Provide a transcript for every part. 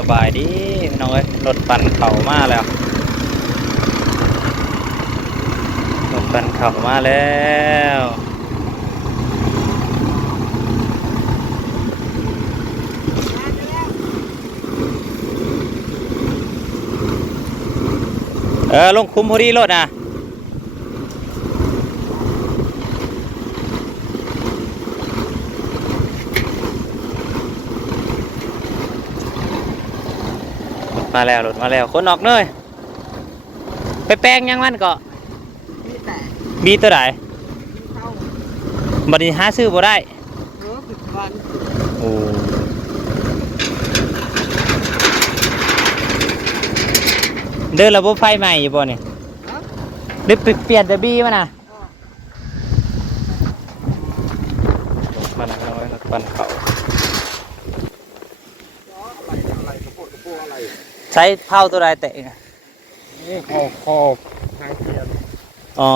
สบายดีพี่น้องเอ้ยรถปั่นเข่ามาแล้วรถปั่นเข่ามาแล้วลงคุมพอดีรถนะมาแล้วรถมาแล้วคนออกเลยไปแปลงยังมันก็บีตัวไหนบัดนี้หาซื้อบ่ได้โอ้เดินระบบไฟใหม่อยู่บ่เนี่ยหรือเปลี่ยนแต่บีมานะมันน้อยปั่นเขาใช้เผาตัวใดเตะนี่คอทางเทียนอ๋อ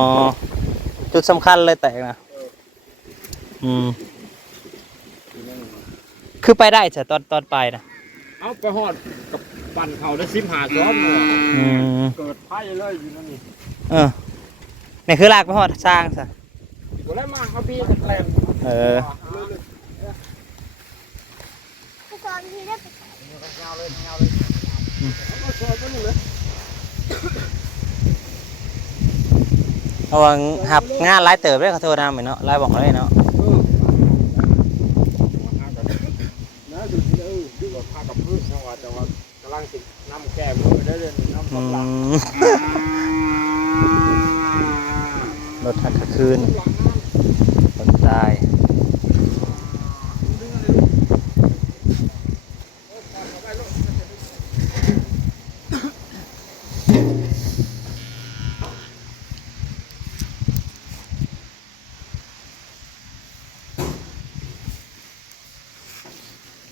จุดสำคัญเลยแตกนะคือไปได้ใช่ตอนไปนะเอาไปหอดกับปั่นเขาได้15 รอบเกิดไฟเลยอยู่นั่นนี่นี่คือลากไปหอดสร้างซะก็ได้มากครับพี่แกลมผู้กองที่ได้ไปเงาเลยเอาซอยตัวนี้เลยระวังหับงานไล่เติบได้ขอโทษนะเหมือนเนาะไล่บอกเลยเนาะนะดูดูว่าพากับพืชจังหวะกำลังติดน้ำแก้มือได้เลยน้ำตกหลังรถทักคืนคนตาย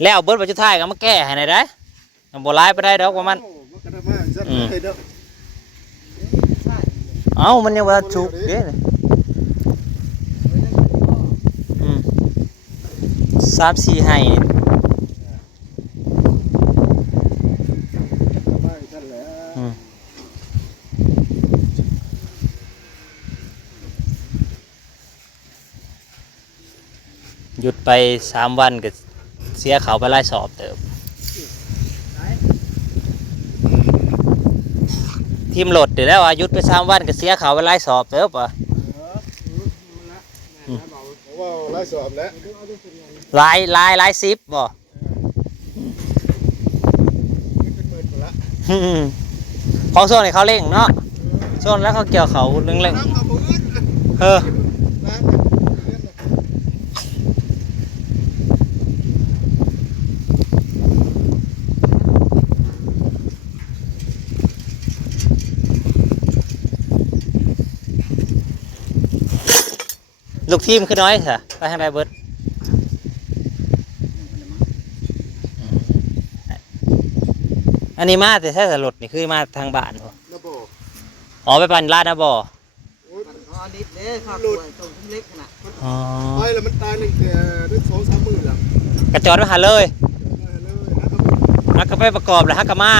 แล้วเบิร์ดไปจุดท้ายก็มาแก้ให้ไหนได้โบราณไปได้ดอกว่ามันมันยังว่าชุกเด้3-4ให้หยุดไป3 วันก็เสียเขาไปไล่สอบเติมทีมโหลดเดี๋ยวแล้วอายุไป3 วันก็เสียเขาไปไล่สอบเติมป่ะไล่สอบแล้วลาย10บ่ของโซนนี่เขาเร่งเนาะโซนแล้วเขาเกี่ยวเขาเร่งลูกทีมคือน้อยใช่ไปทางใดเบิร์ดอันนี้มาแต่ถ้าจะรถนี่คือมาทางบ้านอ๋อไปปั่นลาดนะบ่อดิบเด้ข้าวกล้วยต้มเล็กนะไปแล้วมันตาย1 แต่ได้2-3 มื้อแล้วกระจอดไปหาเลยแล้วก็ไปประกอบแล้วฮักกะมา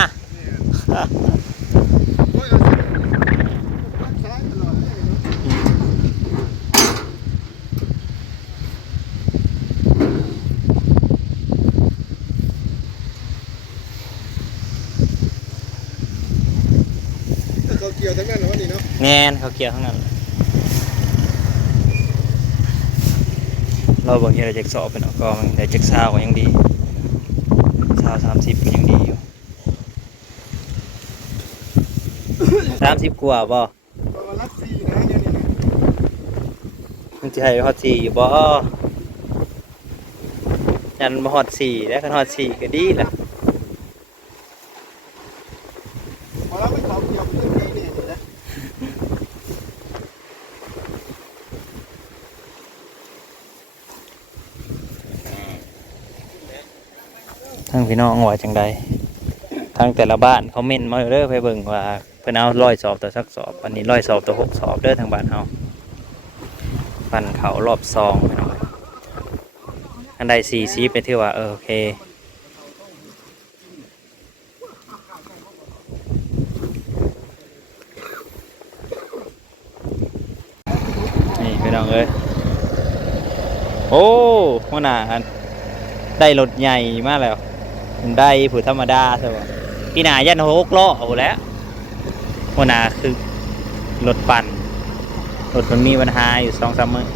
เขาเกี่ยวทั้งนั้นนะวันนี้เนาะแน่นเขาเกี่ยวทั้งนั้นเราบอกยังได้เจ็กสอบเป็นก็มันได้เจ็กซาวก็ยังดี30ก็ยังดีอยู่30 กว่าบ่รัก4นะเนี่ยมันจะให้ฮอต4อยู่บ่ยันมาฮอต4แล้วกันฮอต4ก็ดีแล้วพอแล้วไม่เขาเกี่ยวเป็นทีนี่นะทั้งพี่น้องว่าจังใดทั้งแต่ละบ้านเขาเม่นมาเด้อไปเบิ่งว่าเพิ่นเอา100 สอบต่อสักสอบอันนี้100 สอบต่อ6 สอบเด้อทางบ้านเฮาปั่นเขารอบ2พี่น้องอันใด40ไปถือว่าโอเค พี่น้องเอ้ยโอ้หัวหน้าได้รถใหญ่มากแล้วได้ผู้ธรรมดาใช่ป่ะพี่หน้ายัน6 ล้อเอาแล้วหัวหน้าคือรถปั่นรถมันมีปัญหาอยู่2-3 มื้อ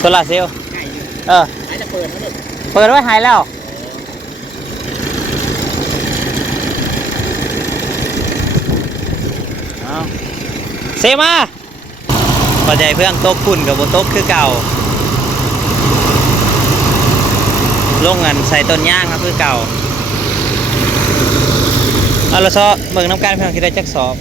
โซลาร์เซลล์เปิดไว้หายแล้วเอาเซมาพอใจเพื่อนตกคุณกับโบตกคือเก่าลงเงินใส่ต้นย่างก็คือเก่าเอาละซอเบิ่งน้ำการเพื่อนคิดได้จักสอบ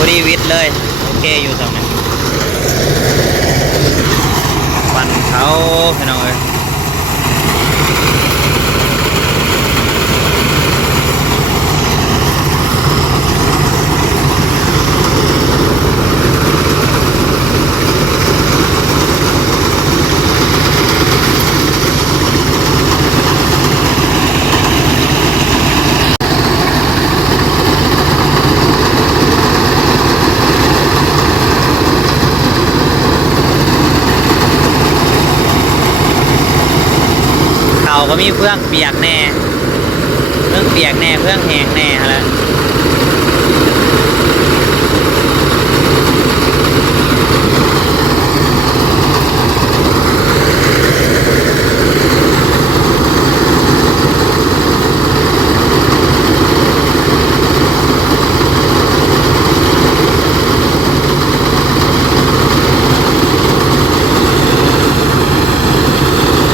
บริวิทย์เลยโอเคอยู่ตรงนี้ปั่นเขาพี่น้องเอ้ยเขาก็มีเพื่องเปียกแน่เพื่องเปียกแน่เพื่องแห้งแน่ฮะแล้ว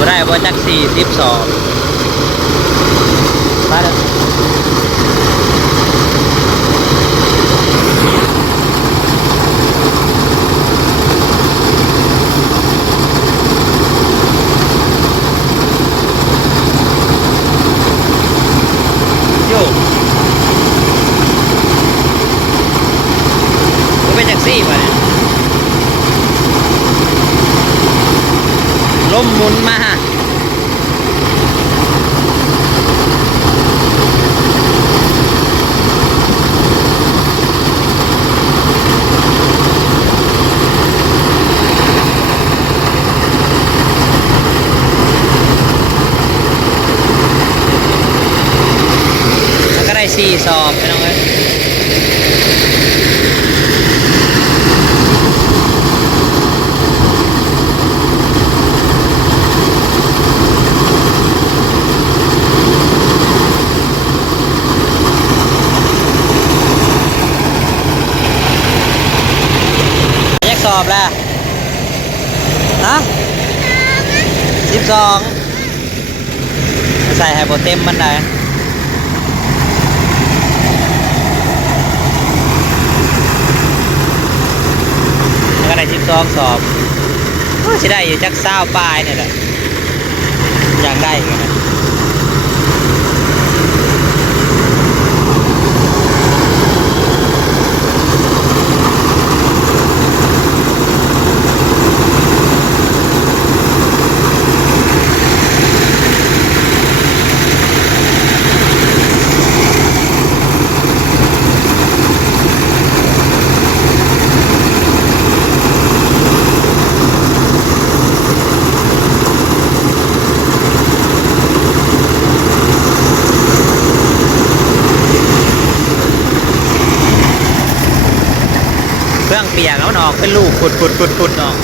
ได้ว่าจัก42มาเด้อโย่ก็เป็นจักซี่ป่ะเนี่ยลมหมุนมาแล้วก็ได้4 สอบไปน้องเอ้ยสอบแล้วฮะ12ใส่ให้โบเต็มมันได้แล้วก็ได้12 สอบก็จะได้อยู่จัก20 ปลายเนี่ยแหละอยากได้กันนะเครื่องเปียกแล้วมันออกเป็นลูกขุดออก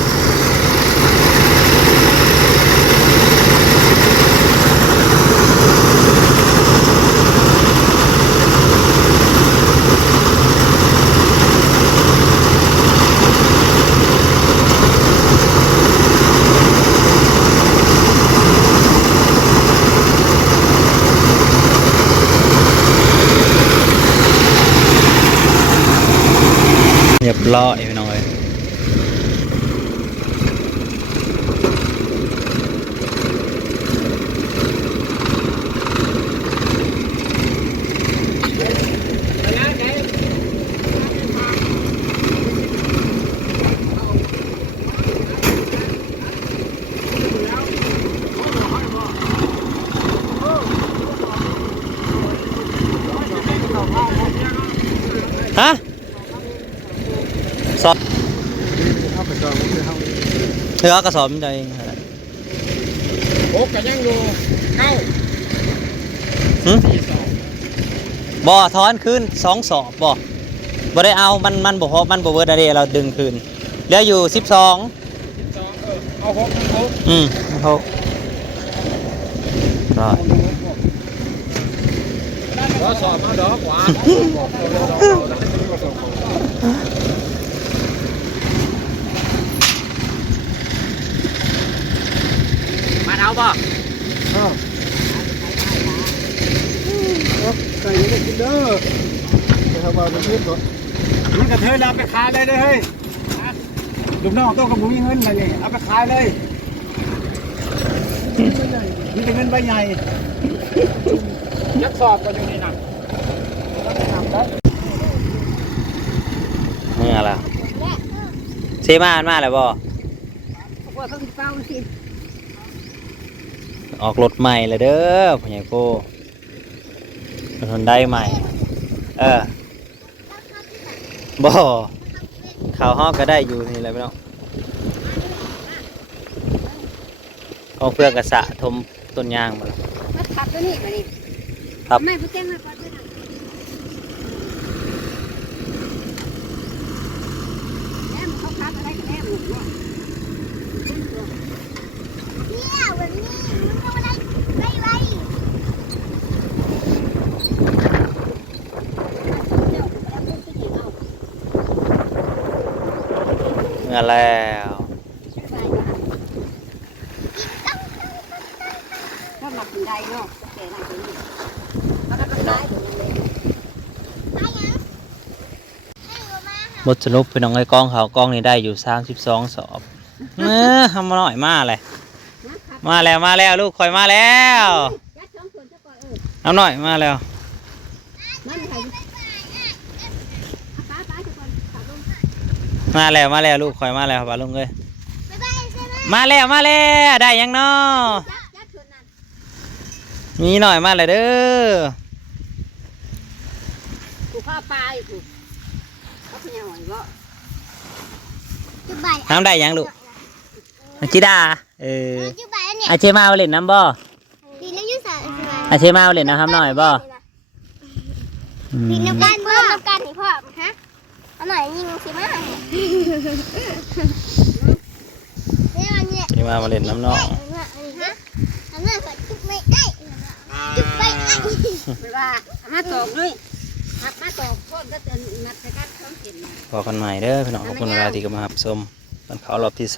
รอพี่น้องเอ้ยฮะสอบ เอาไปจองมือเฮา เธอเอากระสอบมันจะเองนั่นแหละ โอ้ก็ยังอยู่เก้า หึ สี่สอง บ่ถอนคืน2 สอบบ่ได้เอามันบ่พอมันบ่เบิดอะเด้เราดึงคืนเหลืออยู่12 12เอาหก โหรอด ก็สอบมาดอกหวานมาเอาบ่ใส่ยังได้กินเด้อไปทำมาเป็นเพื่อนก่อนมันกระเทยเอาไปขายเลยเฮ้ยลูกน้องต้องกับมึงมีเงินมาเนี่ยเอาไปขายเลยมีแต่เงินใบใหญ่ยักสอบก็อยู่ในหนัง เมื่อละเซมาอันมาแล้วบ่ ว่าเขาเฝ้าสิ ออกรถใหม่แล้วเด้อพ่อใหญ่โก้ถนนได้ใหม่บ่ข่าวฮอกก็ได้อยู่นี่แหละพี่น้องเอาเพื่อกระสะทมต้นยางมาแล้ว มาขับตัวนี้มาดิ ครับ ไม่ผู้แจ้งมาก่อนด้วยนะแม่เขาขับอะไรกันแม่หนูเนี่ยวันนี้มึงทำอะไรไว เมื่อแล้ว ก็หลับถึงได้เนาะแก่หลับถึงนี่แล้วก็ได้ถึงเลย บทสรุปพี่น้องไอ้กล้องเขากล้องนี้ได้อยู่32 สอบทำมาหน่อยมาเลยมาแล้วลูกคอยมาแล้วเอาหน่อยมาแล้ว นั่นใครป้าจะก่อนขับลง มาแล้วลูกคอยมาแล้วป้าลุงเอ้ยมาแล้วได้ยังเนาะมีหน่อยมาเลยเด้อ กูข้าปลาอยู่เขาเป็นยังไงก็ น้ำได้ยังลูกจิดาอาเชมาเอาเล่นน้ำบ่อาเชมาเอาเล่นน้ำหน่อยบ่ ปีนกันเพิ่มกันนี่พ่อฮะเอาหน่อยยิงสิมาเชมาเล่นน้ำน้อง อันนั้นก็จุกไม่ได้จุกไปไม่ว่ามาตอกด้วยมาตอกพ่อก็จะนัดไปกันท้องถิ่น พอกันใหม่เด้อพี่น้องขอบคุณเวลาที่กำลังรับชมตอนเขารอบที่2